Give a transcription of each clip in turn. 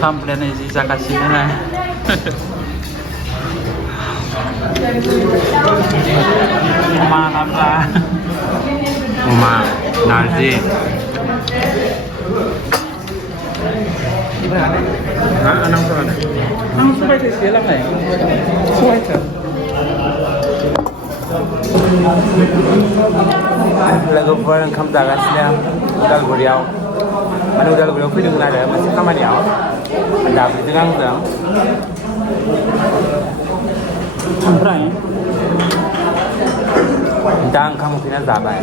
Pamphlet jि जागासिनो ना अमा लाब्रा अमा नारजि आंनाव सबाय आं सबायखौ लांनाय सबायखौ लोगोफोर ओंखाम जागासिनो उदालगुरियाव माने उदालगुरियाव फैदोंमोन आरो मोनसे खामानियाव दाबलिजों आंजों ओमफ्राय दा ओंखाम उखैना जाबाय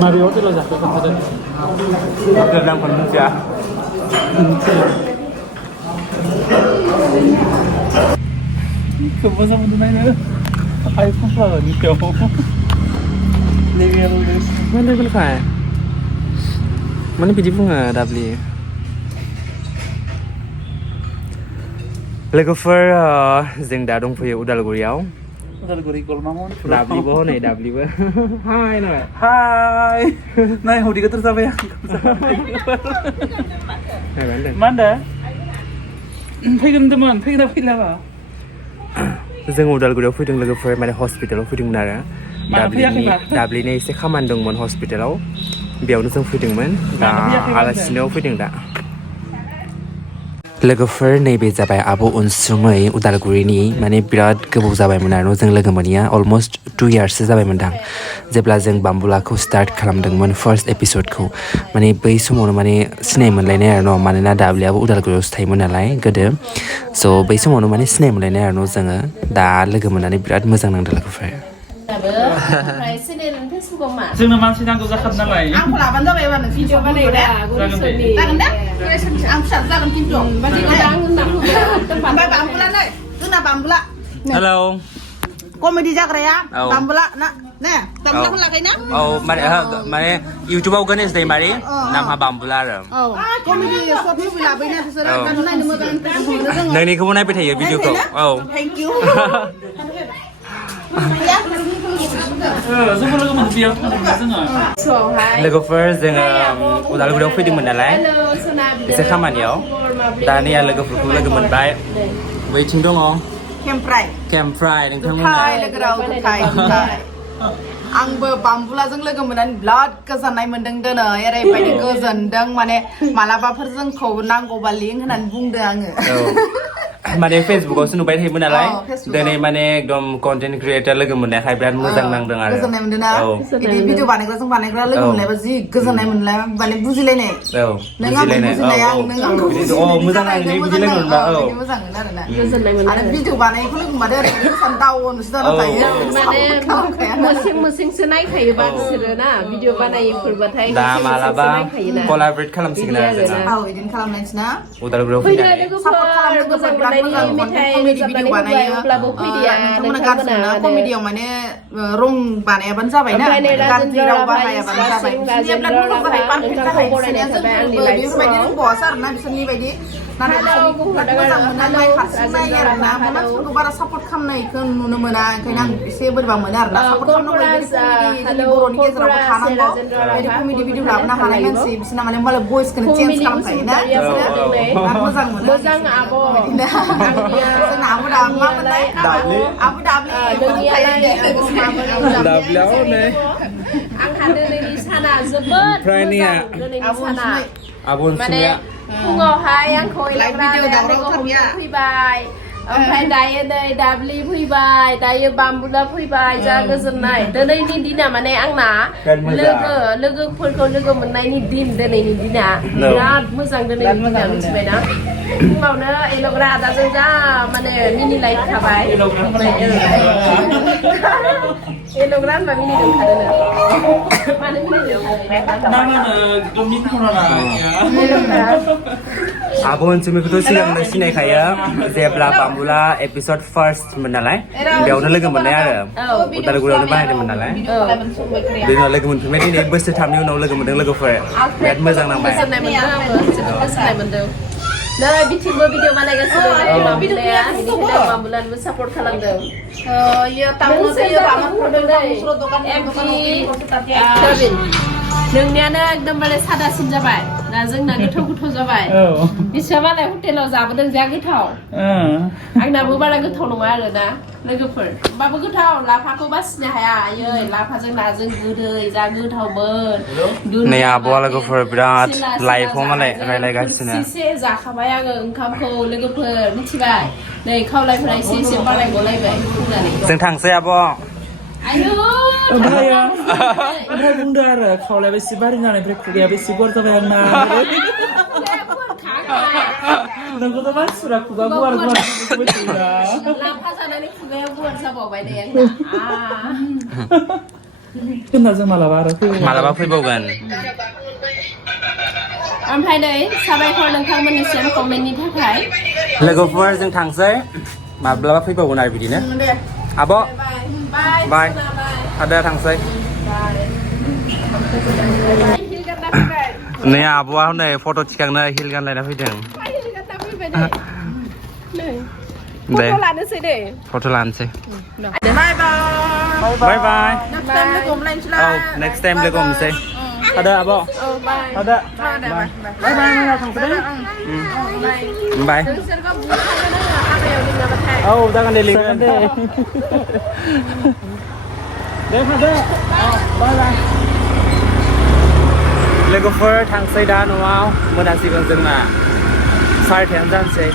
माबे हटेलाव जाखो खोन्थादो हटेल नामखौनो मिथिया Coba sama teman itu, iPhone apa ni kau? Level lulus. Mana level kau? Mana biji bunga dabli? Logofer जों दा दंफैयो उदालगुरियाव Udalguri kolmangon. दाबली बो नै दाबली बो हाय नै Hai. Nah, hudi keter sampai ya. Mana? Fैगोन teman, fैगोन fैला बा. जों उदालगुरियाव फैदों लोगोफोर माने हस्पिटालाव फैदोंमोन आरो दाबलिनि एसे खामानि दंमोन हस्पिटालाव बेयावनो जों फैदोंमोन दा आलासिनाव फैदों दा लोगोफोर नैबे जाबाय आब' अनसुमै उदालगुरिनि माने बिराद गोबाव जाबायमोन आरो जों लोगो मोनैया अलमस्ट 2 इयार्ससो जाबायमोनदां जेब्ला जों बाम्बुलाखौ स्टार्ट खालामदोंमोन फार्स्ट एपिसडखौ माने बै समावनो माने सिनाय मोनलायनाय आरो न' मानोना दाबलियाबो उदालगुरियावसो थायोमोन नालाय गोदो स' बै समावनो माने सिनाय मोनलायनाय आरो न' जोङो दा लोगो मोननानै बिराद मोजां नांदों लोगोफोर जोंनो मानसि नांगौ जाखाद नालाय आंखौ लाबानो जाबाय एबार भिडिअ बानायो दे जागोन दे आं फिसा जागोन खिन्थु ओमफ्राय बाम्बुला नै जोंना बाम्बुला हेलौ कमेडि जाग्राया बाम्बुला ना ने बाम्बुलाखौ लागाय ना औ माने इउटुबाव गणेश दैमारी नामहा बाम्बुला आरो औ कमेडि सर्ट मुभि लाबोयोना बिसोरो नायनो मोजां जोङो नोंनिखौबो नायबाय थायो भिडिअखौ औ थेंक इउ लोगोफोर जोङो उदालगुरियाव फैदोंमोन नालाय एसे खामानियाव दानिया लोगोफोरखौ लोगो मोनबाय बैथिं दङ केमफ्राय नोंथांमोना आंबो बाम्बुलाजों लोगो मोननानै बिराद गोजोननाय मोनदों दिनै ओरैबायदि गोजोनदों माने मालाबाफोर जोंखौ नांगौबा लिंक होननानै बुंदों आङो माने फेसबुकावसो नुबाय थायोमोन नालाय दिनै माने एकदम कन्टेन्ट क्रिएटर लोगो मोननायखाय बिराद मोजां नांदों आरो गोजोननाय मोनदों ना बिदि भिडिअ बानायग्राजों बानायग्रा लोगो मोनलायबा जि गोजोननाय मोनलाय माने बुजिलायनाय नों आंखौ बुजिनाय आं नों आंखौ मोजां नाङो बिदि लोगो मोनबा मोजां मोनो आरोना आरो भिडिअ बानायखौ लोगो मोनबाथाय ओरैनो दाउनसो जाना थायो माने मोसिंसो नायखायोबा बिसोरो ना भिडिअ बानायोफोरबाथाय दा मालाबा कलाबरेट खालामसिगोन आरो जों औ बिदिनो खालामनायसै ना उदालगुरियाव फैनानै सापर्ट खालामनो बिराद मोजां कमेडि भिडिअ बानायो नोंथांमोना गाज्रि मोना कमेडियाव माने रं बानायाबानो जाबाय ना गाज्रि राव बाहायाबानो जाबाय बिसोरनिया बिराद मोजां जाबाय पारफेक्ट जाबाय बिसोरनिया जोंफोरबो बेफोरबायदि रोंबावासो आरोना बिसोरनि बायदि नाथाय बिसोरनिखौ बिराद मोजां मोननानै हारसिं नायो आरोना मानसिफोरखौ बारा सापर्ट खालामनायखौ नुनो मोना ओंखायनो आं एसे बोरैबा मोनो आरोना सापर्ट खालामनांगौ जोंनि बर'नि गेजेरावबो थानांगौ बिदि कमेडि भिडिअ लाबोनो हानाय मानसि बिसोरना माने मालाय भइसखौनो चेन्ज खालामखायोना बिसोरो बिराद मोजां मोनो मोजां आब' जोंना आबो दाबलाय आबो दाबलियाव नै आंहा दिनैनि साना जोबोद मोजां दिनैनि साना आब' माने फुङावहाय आंखौ फैबाय ओमफ्राय दायो नै दाबलि फैबाय दायो बाम्बुला फैबाय जा गोजोननाय दिनैनि दिना माने आंना लोगोफोरखौ लोगो मोननायनि दिन दिनैनि दिना बिराद मोजां दिनैनि दिना मिथिबायना फुङावनो एलग्रा आदाजों जा माने मिनिलाय थाबाय एलग्रा होनबा मिनिदों थादों मानो आब' अनसुमैखौथ' सिगांनो सिनायखायो जेब्ला बाम्बुला एपिसड फार्स्टमोन नालाय बेयावनो लोगो मोननाय आरो उदालगुरियावनो बानायदोंमोन नालाय दिनै लोगो मोनफिनबाय दिनै बोसोरथामनि उनाव लोगो मोनदों लोगोफोर बिराद मोजां नांबाय गोजोननाय मोनदों नै बिथिंबो भिडिअ बानायगासिनो बाम्बुलाया बेनिखायनो बाम्बुलानोबो सापर्ट खालामदों नोंनियानो एकदमबारे सादासिन जाबाय दा जोंना गोथाव जाबाय बिसिया मालाय हटेलाव जाबोदों जा गोथाव आंनाबो बारा गोथाव नङा आरो ना लोगोफोर होमबाबो गोथाव लाफाखौ बासिनो हाया आयै लाफाजों नाजों गोदै जा गोथावमोन नै आब'आ लोगोफोर बिराद लाइफआव मालाय रायलायगासिनो एसे जाखाबाय आङो ओंखामखौ लोगोफोर मिथिबाय नै खावलायफोरा एसे बारायगलायबाय फुंनानै जों थांसै आब' आयु ओमफ्राय बुंदो आरो खावलाया बेसे बारिनानै ओमफ्राय खुगायाबो एसे गुवार जाबाय आंना नोंखौथ' मानसिफोरा खुगा गुवार लाफा जानानै खुगाया गुवार जाबावबाय दे आंना होनना जों मालाबा फैबावगोन ओमफ्राय नै साबायखर नोंथांमोननिसिम कमेन्टनि थाखाय लोगोफोर जों थांसै माब्लाबा फैबावगोन आरो बिदिनो आब' बाय आदा थांसै नै आब'आ नै फट' थिखांनो हिल गानलायना फैदों दे फट' लानोसै बाय बाय नेक्स्ट टाइम लोगो हमनोसै आदा आब' आदा बाय बाय थांसै बाय औ जागोन दे लिंगोन दे फादो बाय बाय लोगोफोर थांसै दा न'आव मोनासिगोन जोंना 11:30 जानोसै